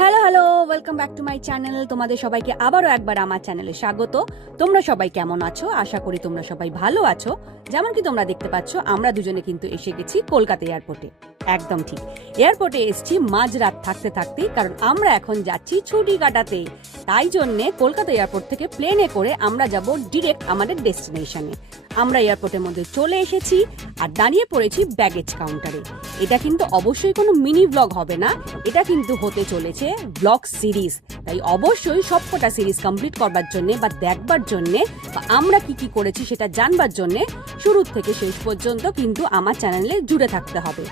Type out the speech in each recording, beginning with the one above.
Hello hello, welcome back to my channel. তোমাদের সবাইকে আবারও একবার আমার চ্যানেলে স্বাগত। তোমরা সবাই কেমন আছো? আশা করি তোমরা সবাই ভালো আছো। যেমন কি তোমরা দেখতে পাচ্ছ, আমরা দুজনে কিন্তু এসে গেছি কলকাতা এয়ারপোর্টে। একদম ঠিক, এয়ারপোর্টে এসেছি মাঝরাত থাকতে থাকতেই, কারণ আমরা এখন যাচ্ছি ছুটি কাটাতে। তাই জন্যে কলকাতা এয়ারপোর্ট থেকে প্লেনে করে আমরা যাব ডিরেক্ট আমাদের ডেস্টিনেশনে। আমরা এয়ারপোর্টের মধ্যে চলে এসেছি আর দাঁড়িয়ে পড়েছি ব্যাগেজ কাউন্টারে। এটা কিন্তু অবশ্যই কোনো মিনি ব্লগ হবে না, এটা কিন্তু হতে চলেছে ব্লগ সিরিজ। তাই অবশ্যই সবকটা সিরিজ কমপ্লিট করবার জন্য বা দেখবার জন্য বা আমরা কি কি করেছি সেটা জানবার জন্য শুরু থেকে শেষ পর্যন্ত কিন্তু আমার চ্যানেলে জুড়ে থাকতে হবে।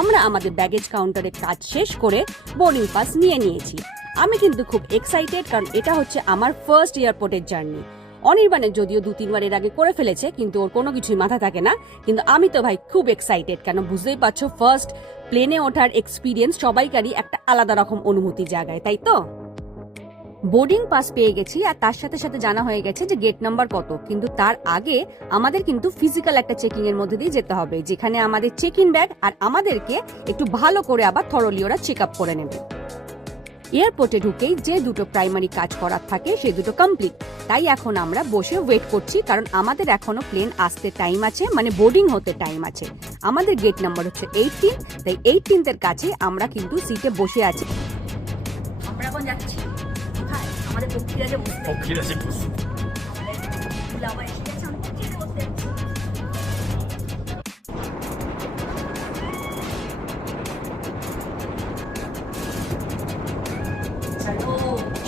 আমরা আমাদের ব্যাগেজ কাউন্টারে কাজ শেষ করে বোর্ডিং পাস নিয়ে নিয়েছি। আমি কিন্তু খুব এক্সাইটেড, কারণ এটা হচ্ছে আমার ফার্স্ট এয়ারপোর্টের জার্নি। অনির্বাণের যদিও 2-3 বার এর আগে করে ফেলেছে, কিন্তু ওর কোনো কিছুই মাথা থাকে না। কিন্তু আমি তো ভাই খুব এক্সাইটেড, কেন বুঝতেই পারছো, ফার্স্ট প্লেনে ওঠার এক্সপিরিয়েন্স সবাইকারই একটা আলাদা রকম অনুভূতি জায়গায়, তাই তো? বোর্ডিং পাস পেয়ে গেছি আর তার সাথে সাথে জানা হয়ে গেছে যে গেট নাম্বার কত। কিন্তু তার আগে আমাদের কিন্তু ফিজিক্যাল একটা চেকিং এর মধ্যে দিয়ে যেতে হবে, যেখানে আমাদের চেক ইন ব্যাগ আর আমাদেরকে একটু ভালো করে আবার থরলি ওরা চেক আপ করে নেবে। এয়ারপোর্টে ঢুকেই যে দুটো প্রাইমারি কাজ করার থাকে সেই দুটো কমপ্লিট। তাই এখন আমরা বসে ওয়েট করছি, কারণ আমাদের এখনো প্লেন আসতে টাইম আছে, মানে বোর্ডিং হতে টাইম আছে। আমাদের গেট নাম্বার হচ্ছে 18, তাই 18 এর কাছে আমরা কিন্তু সিটে বসে আছি। আমরা এখন যাচ্ছি কোথায়? আমাদের পক্ষীরাজে বসতে।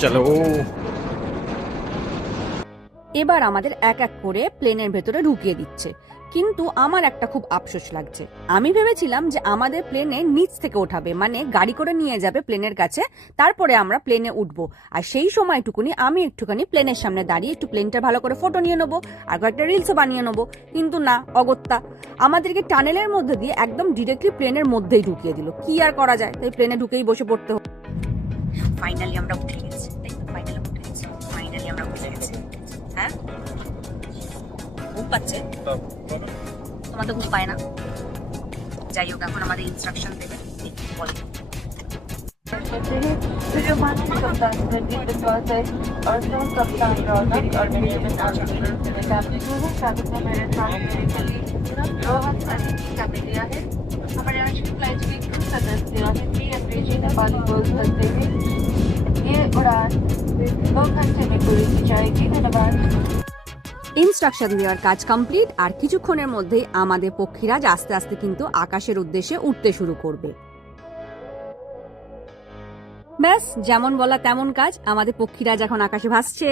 চলো। এবার আমাদের এক এক করে প্লেনের ভেতরে ঢুকিয়ে দিচ্ছে। কিন্তু আমার একটা খুব আফসোস লাগছে। আমি ভেবেছিলাম যে আমাদের প্লেনে নিচ থেকে ওঠাবে, মানে গাড়ি করে নিয়ে যাবে প্লেনের কাছে, তারপরে আমরা প্লেনে উঠবো। আর সেই সময়টুকুনি আমি একটুখানি প্লেনের সামনে দাঁড়িয়ে একটু প্লেনটা ভালো করে ফটো নিয়ে নেবো আর কয়েকটা রিলসও বানিয়ে নেবো। কিন্তু না, অগত্যা আমাদেরকে টানেলের মধ্যে দিয়ে একদম ডিরেক্টলি প্লেনের মধ্যেই ঢুকিয়ে দিল। কি আর করা যায়, তাই প্লেনে ঢুকেই বসে পড়তে হবে। ফাইনালি আমরা উঠে গেছি, তাই তো? ফাইনালি আমরা উঠে গেছি। হ্যাঁ, ঘুম পাচ্ছে? তোমার তো ঘুম পায় না। যাই হোক, এখন আমাদের ইনস্ট্রাকশন দেবে, বলে। हमारे आज की फ्लाइट में क्रू सदस्य हिंदी अंग्रेजी नेपाली बोल सकते हैं। ये उड़ान 2 घंटे में पूरी की जाएगी। धन्यवाद। ইনস্ট্রাকশন দেওয়ার কাজ কমপ্লিট, আর কিছুক্ষণের মধ্যেই আমাদের পক্ষীরাজ আস্তে আস্তে কিন্তু আকাশের উদ্দেশ্যে উঠতে শুরু করবে। ব্যাস, যেমন বলা তেমন কাজ, আমাদের পক্ষীরাজ এখন আকাশে ভাসছে।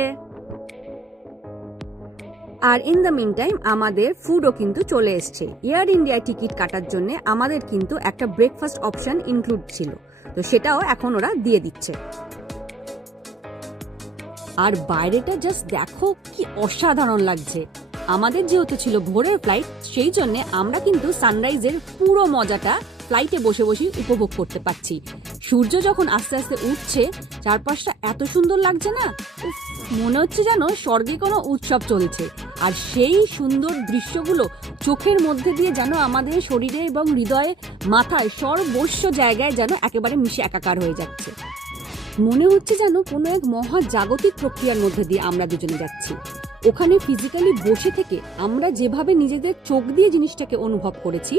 আর ইন দ্য মিন টাইম আমাদের ফুডও কিন্তু চলে এসছে। এয়ার ইন্ডিয়ায় টিকিট কাটার জন্য আমাদের কিন্তু একটা ব্রেকফাস্ট অপশন ইনক্লুড ছিল, তো সেটাও এখন ওরা দিয়ে দিচ্ছে। আর বাইরেটা জাস্ট দেখো কি অসাধারণ লাগছে। আমাদের যেহেতু ছিল ভোরের ফ্লাইট, সেই জন্য আমরা কিন্তু সানরাইজের পুরো মজাটা ফ্লাইটে বসে বসে উপভোগ করতে পারছি। সূর্য যখন আস্তে আস্তে উঠছে, চারপাশটা এত সুন্দর লাগছে না, মনে হচ্ছে যেন স্বর্গে কোনো উৎসব চলছে। আর সেই সুন্দর দৃশ্যগুলো চোখের মধ্যে দিয়ে যেন আমাদের শরীরে এবং হৃদয়ে, মাথায়, সর্বস্ব জায়গায় যেন একেবারে মিশে একাকার হয়ে যাচ্ছে। মনে হচ্ছে যেন কোনো এক মহাজাগতিক প্রক্রিয়ার মধ্যে দিয়ে আমরা দুজনে যাচ্ছি। ওখানে ফিজিক্যালি বসে থেকে আমরা যেভাবে নিজেদের চোখ দিয়ে জিনিসটাকে অনুভব করেছি,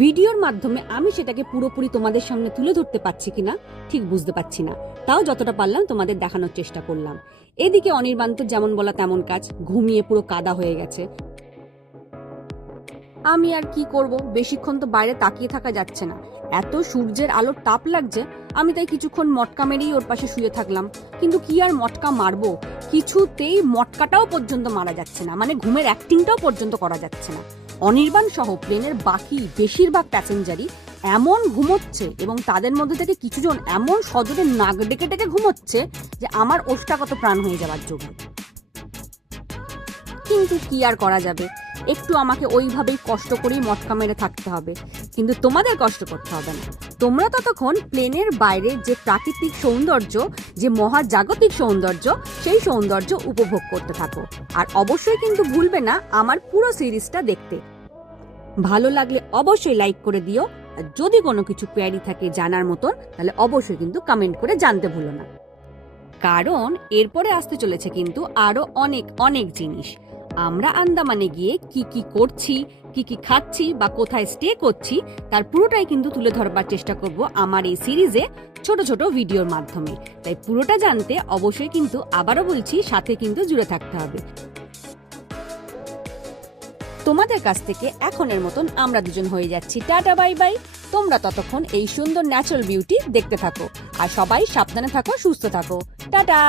ভিডিওর মাধ্যমে আমি সেটাকে পুরোপুরি তোমাদের সামনে তুলে ধরতে পারছি কিনা ঠিক বুঝতে পারছি না। তাও যতটা পারলাম তোমাদের দেখানোর চেষ্টা করলাম। এদিকে অনির্বাণ তো যেমন বলা তেমন কাজ, ঘুমিয়ে পুরো কাদা হয়ে গেছে। আমি আর কি করব, বেশিক্ষণ তো বাইরে তাকিয়ে থাকা যাচ্ছে না, এত সূর্যের আলোর তাপ লাগছে। আমি তাই কিছুক্ষণ মটকা মেরেই ওর পাশে শুয়ে থাকলাম। কিন্তু কি আর মটকা মারবো, কিছুতেই মটকাটাও পর্যন্ত মারা যাচ্ছে না, মানে ঘুমের অ্যাক্টিংটাও পর্যন্ত করা যাচ্ছে না। অনির্বাণ সহ প্লেনের বাকি বেশিরভাগ প্যাসেঞ্জারই এমন ঘুমোচ্ছে, এবং তাদের মধ্যে থেকে কিছুজন এমন সজোরে নাক ডেকে ডেকে ঘুমোচ্ছে যে আমার ওষ্ঠাগত প্রাণ হয়ে যাওয়ার জোগাড়। কিন্তু কি আর করা যাবে, একটু আমাকে ওইভাবেই কষ্ট করেই মটকা মেরে থাকতে হবে। কিন্তু তোমাদের কষ্ট করতে হবে না, তোমরা ততক্ষণ প্লেনের বাইরে যে প্রাকৃতিক সৌন্দর্য, যে মহাজাগতিক সৌন্দর্য, সেই সৌন্দর্য উপভোগ করতে থাকো। আর অবশ্যই কিন্তু ভুলবে না আমার পুরো সিরিজটা দেখতে। ভালো লাগলে অবশ্যই লাইক করে দিও, আর যদি কোনো কিছু কোয়ারি থাকে জানার মতন তাহলে অবশ্যই কিন্তু কমেন্ট করে জানতে ভুলো না, কারণ এরপরে আসতে চলেছে কিন্তু আরো অনেক অনেক জিনিস। আমরা আন্দামানে গিয়ে কি কি করছি, কি কি খাচ্ছি বা কোথায় স্টে করছি তার পুরোটাই কিন্তু তুলে ধরবার চেষ্টা করব আমার এই সিরিজে ছোট ছোট ভিডিওর মাধ্যমে। তাই পুরোটা জানতে অবশ্যই কিন্তু আবারও বলছি সাথে কিন্তু জুড়ে থাকতে হবে। তোমাদের কাছ থেকে এখনের মতন আমরা দুজন হয়ে যাচ্ছি টাটা বাই বাই। তোমরা ততক্ষণ এই সুন্দর ন্যাচারাল বিউটি দেখতে থাকো আর সবাই সাবধানে থাকো, সুস্থ থাকো। টাটা।